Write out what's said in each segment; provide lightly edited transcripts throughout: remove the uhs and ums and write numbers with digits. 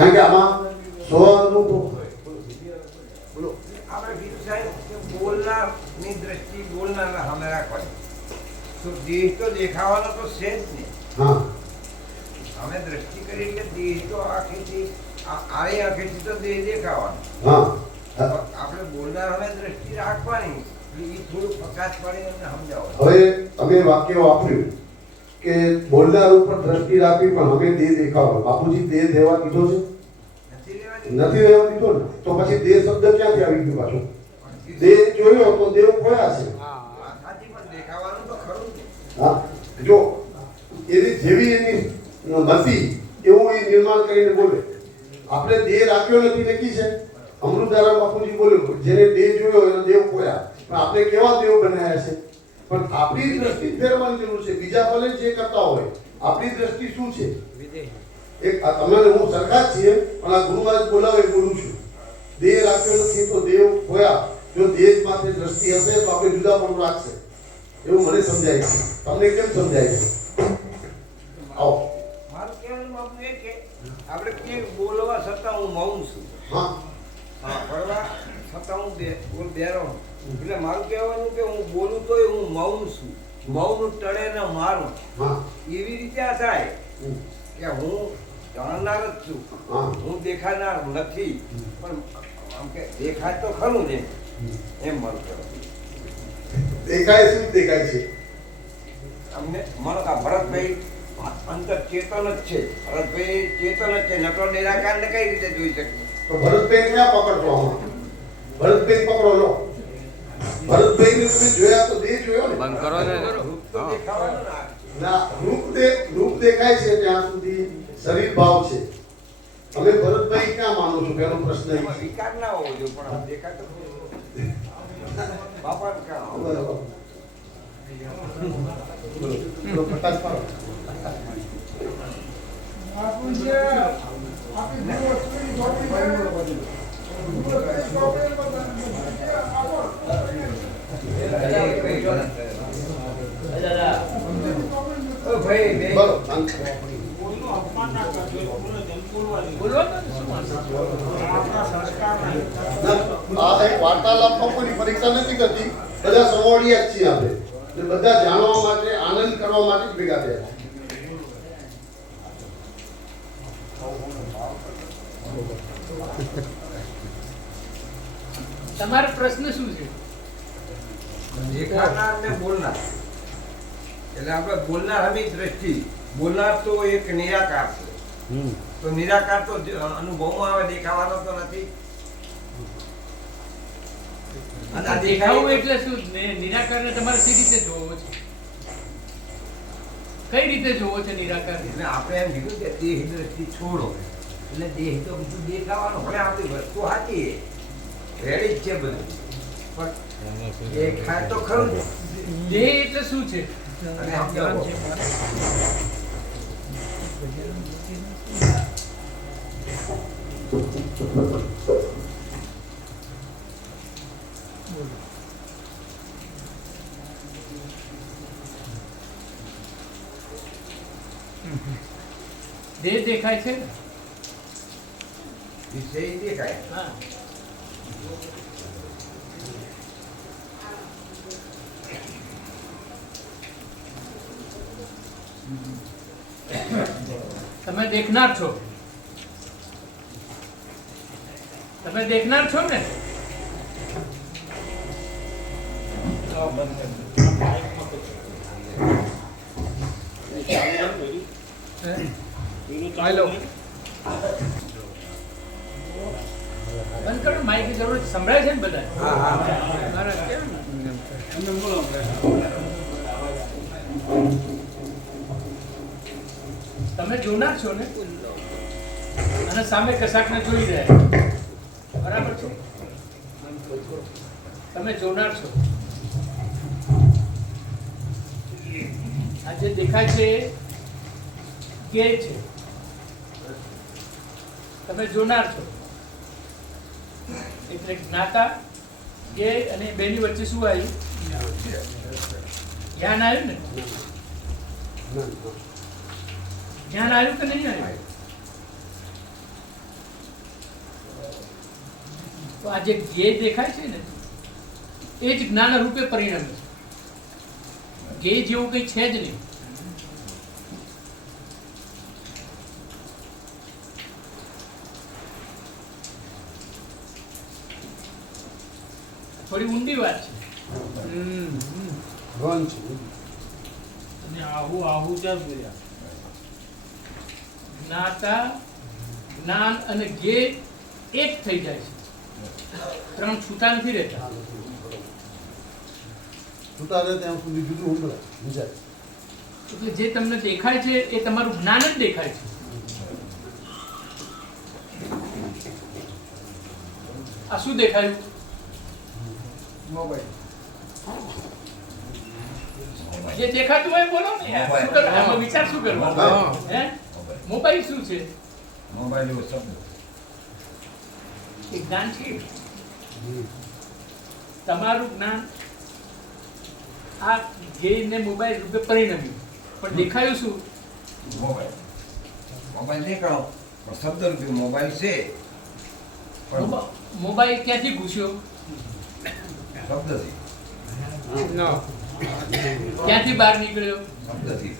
કારણ કે આમાં સ્વનું બોલો આપણે બીજું સાહેબ બોલનારની દ્રષ્ટિ બોલનારના સામે રાખવાની. તો દેહ તો દેખાવાનો તો છે જ નહીં. હા અમે દ્રષ્ટિ કરી એટલે દેહ તો આખીથી આળી આખીથી તો દેહ દેખાવાનો. હા આપણે બોલનાર અમે દ્રષ્ટિ રાખવાની. એ થોડું પ્રકાશ પાડીને અમને સમજાવો. હવે તમે વાક્ય વાપર્યું કે બોલનાર ઉપર દ્રષ્ટિ રાખવી પણ અમે દેહ દેખાવો. બાપુજી દેહ દેવા દીધો છે? નથી લેવાની. નથી રહેવા દીધો ને તો પછી દેહ શબ્દ ક્યાંથી આવી ગયો પાછો? દેહ જોયો તો દેવ ખોયા છે. સાચી પણ દેખાવાનું તો ખરું જ. હા જો એની જેવી એની મતિ એવું એ નિર્માણ કરીને બોલે. આપણે દેહ રાખ્યો નથી નક્કી છે. અમૃતધારા બાપુજી બોલ્યું જેને દેહ જોયો એનો દેવ ખોયા. પણ આપણે કેવા દેવ બનાવ્યા છે? પણ આપણી દ્રષ્ટિ ફેરવાની જરૂર છે. બીજા ભલે જે કરતા હોય આપણી દ્રષ્ટિ શું છે? એક આ તમને હું સરખા જ છીએ પણ આ ગુરુ મહારાજ બોલાવે બોલું છું. દેહ રાખ્યો નથી તો દેવ ખોયા. જો દેહ માથે દ્રષ્ટિ હશે તો આપણે જુદા પણ રાખશે એવું મને સમજાય છે. તમને કેમ સમજાય છે? આવો. મારું કહેવાનું બાપુ એ કે આપણે કે બોલવા છતાં હું મૌન છું. હા ભણવા છતાં હું બેરો. એટલે મારું કહેવાનું કે હું બોલું તોય હું મૌન છું. મૌન ટળે ને મારું. હા એવી રીતે આ થાય કે હું જાણનાર જ છું. હા હું દેખાનાર નથી. પણ આમ કે દેખાય તો ખરું ને એમ મારું કહેવાનું. દેખાય શું દેખાય છે? અમને માનો કે ભરતભાઈ અંતર ચેતન જ છે. ભરતભાઈ ચેતન જ છે. નકરો નિરાકારને કઈ રીતે જોઈ શકીએ? તો ભરતભાઈ ક્યાં પકડશો આમાં? ભરતભાઈ પકડો લો. ભરતભાઈ ને તમે જોયા તો દેહ જોયો ને? બંધ કરો ને. રૂપ તો દેખાવાનું ને. ના રૂપ દેખાય છે ત્યાં સુધી શરીર ભાવ છે. તમે ભરતભાઈ ક્યાં માનો છો? પેલો પ્રશ્ન એ એમાં છે. વિકાર ના હોવો જોઈએ પણ આમ દેખાતો બાપા કાં બરાબર. બોલો, પ્રકાશ પાડો. ભાઈ બોલો. આ એક વાર્તાલાપમાં કોઈની પરીક્ષા નથી કરતી. બધા સમોડિયા જ છીએ આપણે. એટલે બધા જાણવા માટે આનંદ કરવા માટે જ ભેગા થયા છે. તમારો પ્રશ્ન શું છે? દેખાનાર ને બોલનાર. એટલે આપણે બોલનાર હમી દ્રષ્ટિ. બોલનાર તો એક નિરાકાર છે. તો નિરાકાર તો અનુભવમાં આવે, દેખાવાનો તો નથી. અને આ દેખાવું એટલે શું? નિરાકારને તમારે કઈ રીતે જોવો છે? કઈ રીતે જોવો છે નિરાકાર? એટલે આપણે એમ કીધું કે દેહ દ્રષ્ટિ છોડો. એટલે દેહ તો બધું દેખાવાનું. હવે આપણી વસ્તુ સાચી રેડી જ છે બધું. પણ દેખાય તો ખરું જ. દેહ એટલે શું છે? અને સમજાવો. દેહ દેખાય છે ને? વિષય દેખાય. હા. તમે દેખનાર છો? તમે દેખનાર છો ને? બંધ કરો, માઇકની જરૂર છે. સંભળાય છે ને બધા? મારા કેમ ને? તમે જોનાર છો ને? અને સામે કશાકને જોઈ રહ્યા. બરાબર છે? તમે જોનાર છો. આ જે દેખાય છે કે છે. તમે જોનાર છો. એટલે જ્ઞાતા કે અને બેની વચ્ચે શું આવ્યું? જ્ઞાન આવ્યું ને? જ્ઞાન આવ્યું કે નહીં આવ્યું? તો આ જે જ્ઞેય દેખાય છે ને એ જ જ્ઞાન રૂપે પરિણમે છે. જ્ઞેય જેવું કંઈ છે જ નહીં. થોડી ઊંડી વાત છે. ભગવાન છે અને આહુ ચાર બોલ્યા જ્ઞાતા જ્ઞાન અને જ્ઞેય એક થઈ જાય છે. ત્રણ છૂટા નથી રહેતા. છૂટા રહે ત્યાં સુધી જુદું ઊંડું સમજાય. એટલે જે તમને દેખાય છે એ તમારું જ્ઞાન જ દેખાય છે. આ શું દેખાયું? મોબાઈલ જે દેખાતું હોય એ બોલો ને યાર. શું કરો? આમાં વિચાર શું કરવો? હા. હે? મોબાઈલ શું છે? મોબાઈલ એવો શબ્દ એ જ્ઞાન છે. તમારું જ્ઞાન આ ધ્યેયને મોબાઈલ રૂપે પરિણમ્યું, પણ દેખાયું શું? મોબાઈલ મોબાઈલ દેખાડો પણ શબ્દ રૂપે મોબાઈલ છે પણ મોબાઈલ ક્યાંથી ઘૂસ્યો? શબ્દથી ક્યાંથી બહાર નીકળ્યો? શબ્દથી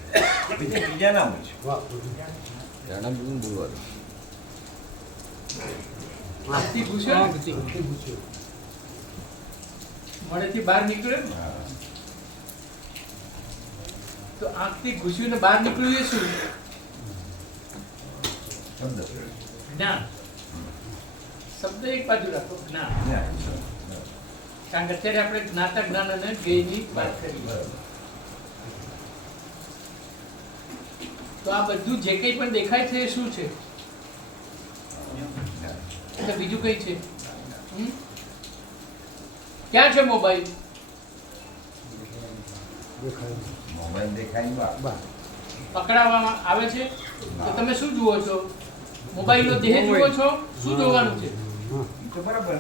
બીજા નામ છે. વાહ. આંખથી ઘૂસ્યો ને? તે પૂછ્યું. મોઢેથી બહાર નીકળ્યો ને? તો આંખથી ઘૂસ્યું ને બહાર નીકળ્યું એ શું? શબ્દ જ્ઞાન. શબ્દ એક બાજુ રાખો, જ્ઞાન. કારણ કે અત્યારે આપણે જ્ઞાતા જ્ઞાન અને જ્ઞેયની વાત કરી. તો આ બધું જે કંઈ પણ દેખાય છે એ શું છે? એટલે બીજું કઈ છે? હમ? ક્યાં છે મોબાઈલ? દેખાય. મોબાઈલ દેખાય બા બા. પકડાવવામાં આવે છે તો તમે શું જુઓ છો? મોબાઈલનો દેહ જુઓ છો? શું જોવાનું છે? હા. એ તો બરાબર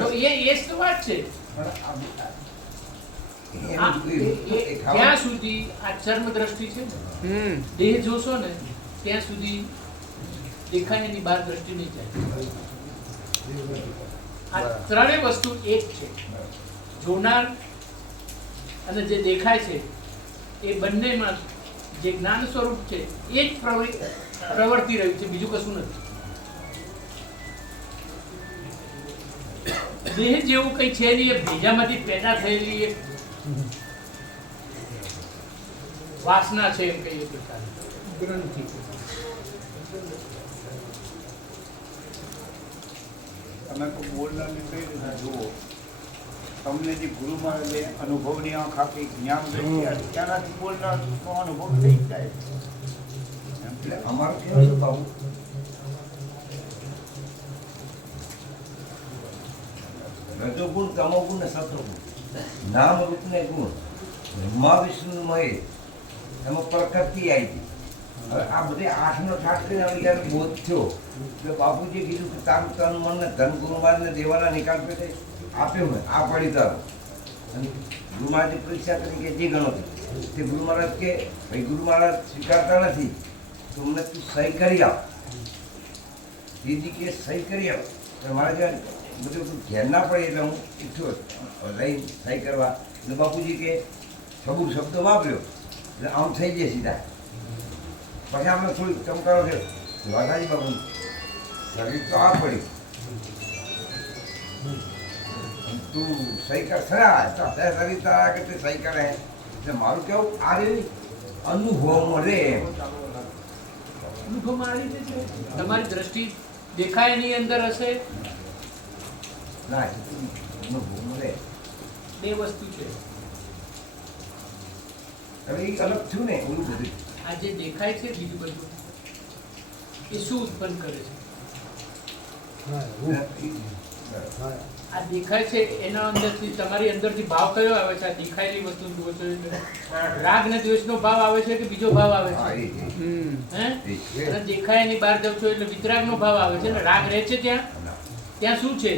તો એ જ તો વાત છે. પણ આ જ્યાં સુધી આ ચર્મ દ્રષ્ટિ છે ને, દેહ જોશો ને ત્યાં સુધી દેખાયની બહાર દ્રષ્ટિ નહીં જાય. આ ત્રણેય વસ્તુ એક છે. જોનાર અને જે દેખાય છે એ બંનેમાં જે જ્ઞાન સ્વરૂપ છે એ જ પ્રવર્તી રહ્યું છે, બીજું કશું નથી. દેહ જેવું કઈ છે નહીં, એ ભેજામાંથી પેદા થયેલી એક વાસના છે એમ કહીએ પ્રકારની ગ્રંથિ. તમે તો બોલનારને કઈ રીતે જુઓ, તમને જે ગુરુ મહારાજે અનુભવની આંખ આપી, જ્ઞાન દઈ ત્યાંનાથી બોલનારનો અનુભવ થઈ જ જાય. એટલે અમારું કેવું છે બાબુ, રજોગુણ તમોગુણ ને સત્વગુણ, નામ રૂપ ને ગુણ, બ્રહ્મા વિષ્ણુ મહેશ, એમાં પ્રકૃતિ આવી ગઈ. હવે આ બધી આઠનો ઠાઠ કરીને હવે જ્યારે બોધ થયો એટલે બાપુજીએ કીધું કે તારું તન મન ને ધન ગુરુમાનને દેવાના નિકાલ પેટે આપ્યો ને આ પડી તારું. અને ગુરુ મહારાજે પરીક્ષા કરી કે જે ગણો તે ગુરુ મહારાજ કે ભાઈ ગુરુ મહારાજ સ્વીકારતા નથી તો મને તું સહી કરી આપ. દીદી કે સહી કરી આપ. પણ મારે જ્યાં બધું ધ્યાન ના પડે એટલે હું ઈચ્છું લઈ સહી કરવા. એટલે બાપુજી કે સબૂર શબ્દ વાપર્યો એટલે આમ થઈ જાય સીધા. પછી આપણે થોડીક ચમકારો થયો વાઘાજી બાપુ શરીર તો આ પડ્યું તું સહી કર ખરા તો શરીર તારા કે તું સહી કરે. એટલે મારું કેવું આ રે અનુભવ મળે. અનુભવમાં આ રીતે છે. તમારી દ્રષ્ટિ દેખાય એની અંદર હશે. ના અનુભવ મળે. બે વસ્તુ છે. હવે એ અલગ થયું ને ઓલું બધું. આ જે દેખાય છે બીજું બધું એ શું ઉત્પન્ન કરે છે? હા. હું. હા. આ દેખાય છે એના અંદરથી તમારી અંદરથી ભાવ કયો આવે છે? આ દેખાયેલી વસ્તુ જુઓ છો એટલે રાગ ને દ્વેષનો ભાવ આવે છે કે બીજો ભાવ આવે હા, છે? એ હે? એ અને દેખાય એની બહાર જાવ છો એટલે વિતરાગનો ભાવ આવે છે ને રાગ રહે છે ત્યાં? ત્યાં શું છે?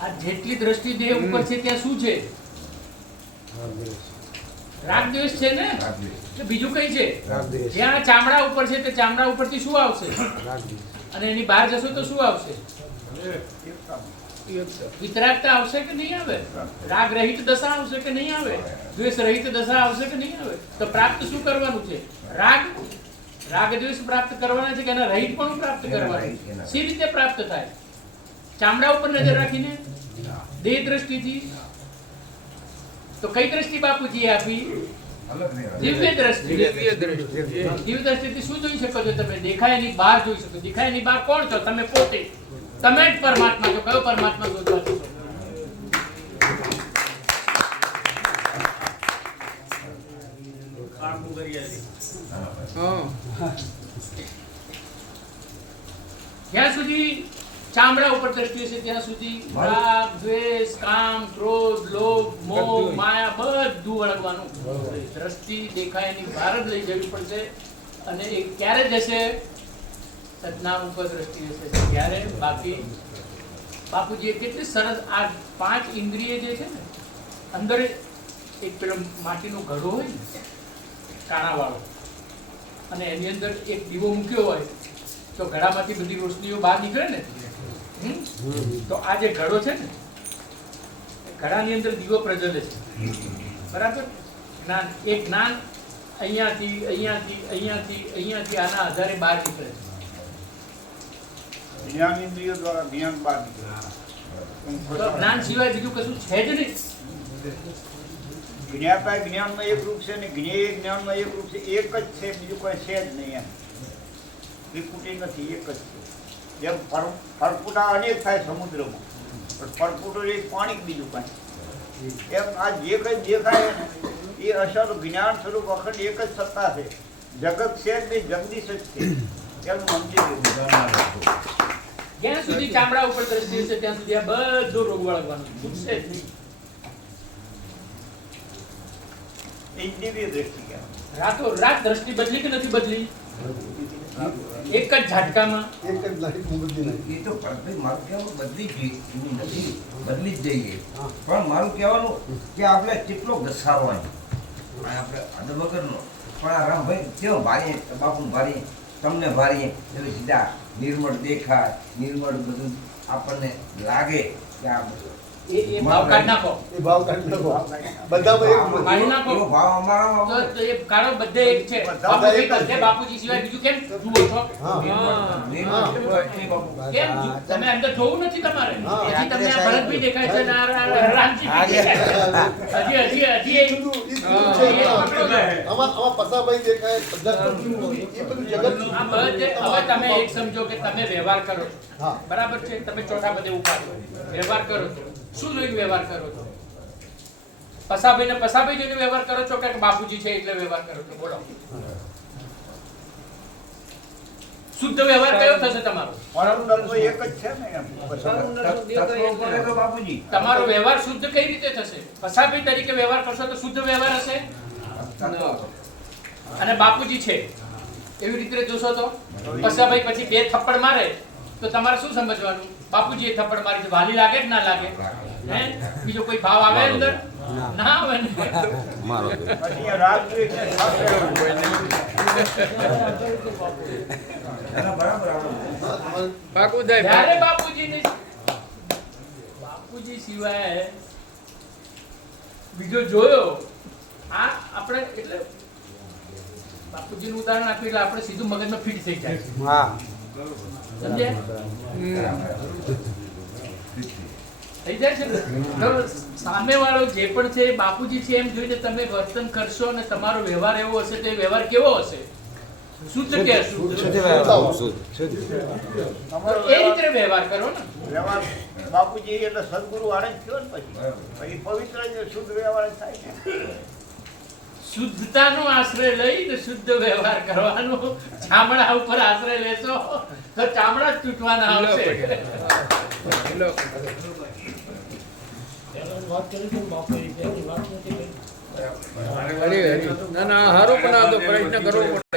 આ જેટલી દ્રષ્ટિ દેહ ઉપર છે ત્યાં શું છે? રાગ દ્વેષ છે ને? રાગ દ્વેષ. એટલે બીજું કઈ છે? રાગ દ્વેષ. જ્યાં ચામડા ઉપર છે તે ચામડા ઉપરથી શું આવશે? રાગ દ્વેષ. અને એની બહાર જશો તો શું આવશે? એકતામાં. વિતરાગતા આવશે કે નહીં આવે? રાગ રહિત દશા આવશે કે નહીં આવે? દ્વેષ રહિત દશા આવશે કે નહીં આવે? તો પ્રાપ્ત શું કરવાનું છે? રાગ દ્વેષ પ્રાપ્ત કરવાના છે કે એના રહિત પણ પ્રાપ્ત કરવાનું? સી રીતે પ્રાપ્ત થાય? ચામડા ઉપર નજર રાખીને, દેહ દ્રષ્ટિથી? તો કઈ દ્રષ્ટિ બાપુજીએ આપી? દિવ્ય દ્રષ્ટિ. દિવ્ય દ્રષ્ટિથી શું જોઈ શકો છો તમે? દેખાયની બહાર જોઈ શકો. દેખાયની બહાર કોણ છો? તમે પોતે. તમે જ પરમાત્મા છો. કયો પરમાત્મા શોધવા છો? જ્યાં સુધી ચામડા ઉપર દ્રષ્ટિ હશે ત્યાં સુધી રાગ, દ્વેષ, કામ, ક્રોધ, લોભ, મોહ, માયા બધું વળગવાનું. દ્રષ્ટિ દેખાયની બહાર જ લઈ જવી પડશે. અને એ ક્યારે જશે? સદનામ ઉપર દ્રષ્ટિ હશે ત્યારે. બાકી બાપુજીએ કેટલી સરસ આ 5 ઇન્દ્રિય જે છે ને, અંદર એક પેલો માટીનો ઘડો હોય ને કાણાવાળો, અને એની અંદર એક દીવો મૂક્યો હોય તો ઘડામાંથી બધી રોશનીઓ બહાર નીકળે ને. તો આ જે ઘડો છે ને, ઘડાની અંદર દીવો પ્રજ્વલે છે. બરાબર? જ્ઞાન, એ જ્ઞાન અહીંયાથી આના આધારે બહાર નીકળે છે. જ્ઞાન ઇન્દ્રિયો દ્વારા જ્ઞાન બહાર નીકળે. તો જ્ઞાન સિવાય બીજું કશું છે જ નહીં. જ્ઞાતા જ્ઞાનમાં એક રૂપ છે ને જ્ઞેય જ્ઞાનમાં એક રૂપ છે. એક જ છે, બીજું કોઈ છે જ નહીં. એમ ત્રિપુટી નથી, એક જ છે. જેમ પરપુટા અનેક થાય સમુદ્રમાં, પણ પરપુટો એક પાણી, બીજું કાંઈ. એમ આ જે કંઈ દેખાય ને એ અસર જ્ઞાન સ્વરૂપ અખંડ એક જ સત્તા છે. જગત છે જ નહીં, જગદીશ જ છે. એમ સમજી ગયું. જ્યાં સુધી ચામડા ઉપર દ્રષ્ટિ હશે ત્યાં સુધી આ બધું રોગ વળગવાનું છૂટશે જ નહીં. એ દિવ્ય દ્રષ્ટિ કહેવાય. રાત દ્રષ્ટિ બદલી કે નથી બદલી? એક જ ઝાટકામાં. એક જ લાઈટ મૂકી નાખી. એ તો મારું કહેવાનું બદલી જ જોઈએ નથી, બદલી જ જઈએ. પણ મારું કહેવાનું કે આપણે કેટલો ઘસારવાનો આપણે આદર વગરનો. પણ આ રામભાઈ કેવો ભારીએ, બાપુ ભારીએ, તમને ભારીએ એટલે સીધા નિર્મળ દેખાય, નિર્મળ બધું આપણને લાગે કે આ એ ભાવ કાઢી નાખો. એ ભાવ કાઢી નાખો. બધામાં એક કાઢી નાખો. એવો ભાવ અમારામાં તો એ કાઢો, બધે એક છે. બાપુજી બધે બાપુજી સિવાય બીજું કેમ જુઓ છો? નિર્મળ એ બાપુ. કેમ તમે અંદર જોવું નથી તમારે? હજી તમને આ ભરતભાઈ દેખાય છે ને આ રામજી દેખાય છે. હજી આમાં પસાભાઈ દેખાય, બધા એ બધું જગત આ બધે હવે તમે એક સમજો કે તમે વ્યવહાર કરો છો. હા. બરાબર છે? તમે ચોથા બધે ઉપાડો વ્યવહાર કરો છો. શું જોઈને વ્યવહાર કરો છો? પસાભાઈ જોઈને વ્યવહાર કરો છો કે બાપુજી છે એટલે વ્યવહાર કરો છો? બોલો. શુદ્ધ વ્યવહાર કયો થશે તમારો? પરમ તત્વ એક જ છે ને. એમ તત્વો પડે તો બાપુજી તમારો વ્યવહાર શુદ્ધ કઈ રીતે થશે? પસાભાઈ તરીકે વ્યવહાર કરશો તો શુદ્ધ વ્યવહાર હશે. અને બાપુજી છે એવી રીતે જોશો તો પસાભાઈ પછી 2 થપ્પડ મારે તો તમારે શું સમજવાનું? બાપુજીએ થપ્પડ મારી છે, વાલી લાગે કે ના લાગે? હે? બીજો કોઈ ભાવ આવે અંદર? ના આવે ને. પછી આ રાગ દ્વેષ ને સાથે એના બરાબર આપણે જ્યારે બાપુજી સિવાય બીજો જોયો. આ આપણે એટલે બાપુજીનું ઉદાહરણ આપ્યું એટલે આપણે સીધું મગજમાં ફિટ થઈ જાય. સમજ્યા? થઈ જાય છે ને? સામેવાળો જે પણ છે એ બાપુજી છે એમ જોઈને તમે વર્તન કરશો અને તમારો વ્યવહાર એવો હશે તો એ વ્યવહાર કેવો હશે? શુદ્ધ કે અશુદ્ધ? એ રીતે વ્યવહાર કરો ને. વ્યવહાર બાપુજી એટલે સદગુરુ આને જ થયો ને. પછી પવિત્ર જ શુદ્ધ વ્યવહાર જ થાય ને. શુદ્ધતાનો આશ્રય લઈને શુદ્ધ વ્યવહાર કરવાનો. ચામડા ઉપર આશ્રય લેશો તો ચામડા જ તૂટવાના આવશે.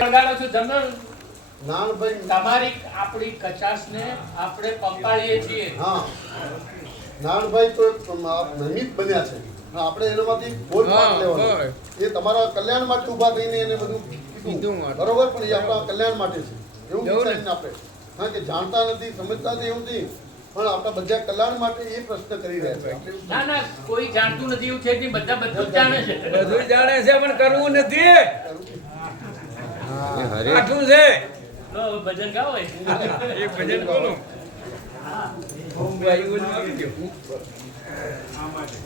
લગાડો છો જનરલ. નાનભાઈ તમારી આપણી કચાશને આપણે પંપાળીએ છીએ. હા, નાનભાઈ તો નિમિત્ત બન્યા છે. આપણે એનામાંથી બોલ લેવાનો. એ તમારા કલ્યાણ માટે ઊભા થઈને એને બધું કીધું. બરોબર, પણ એ આપણા કલ્યાણ માટે છે એવું વિચારીને આપણે કારણ કે જાણતા નથી સમજતા નથી એવું નહીં, પણ આપણા બધા કલ્યાણ માટે એ પ્રશ્ન કરી રહ્યા છે આપણે. ના ના કોઈ જાણતું નથી એવું છે જ નહીં, બધા બધું જ જાણે છે. બધું જાણે છે પણ કરવું નથી. આટલું છે. લો, હવે ભજન ગાઓ એ. એક ભજન બોલો. ભાઈ બોલવા આવી ગયો. આમાં છે.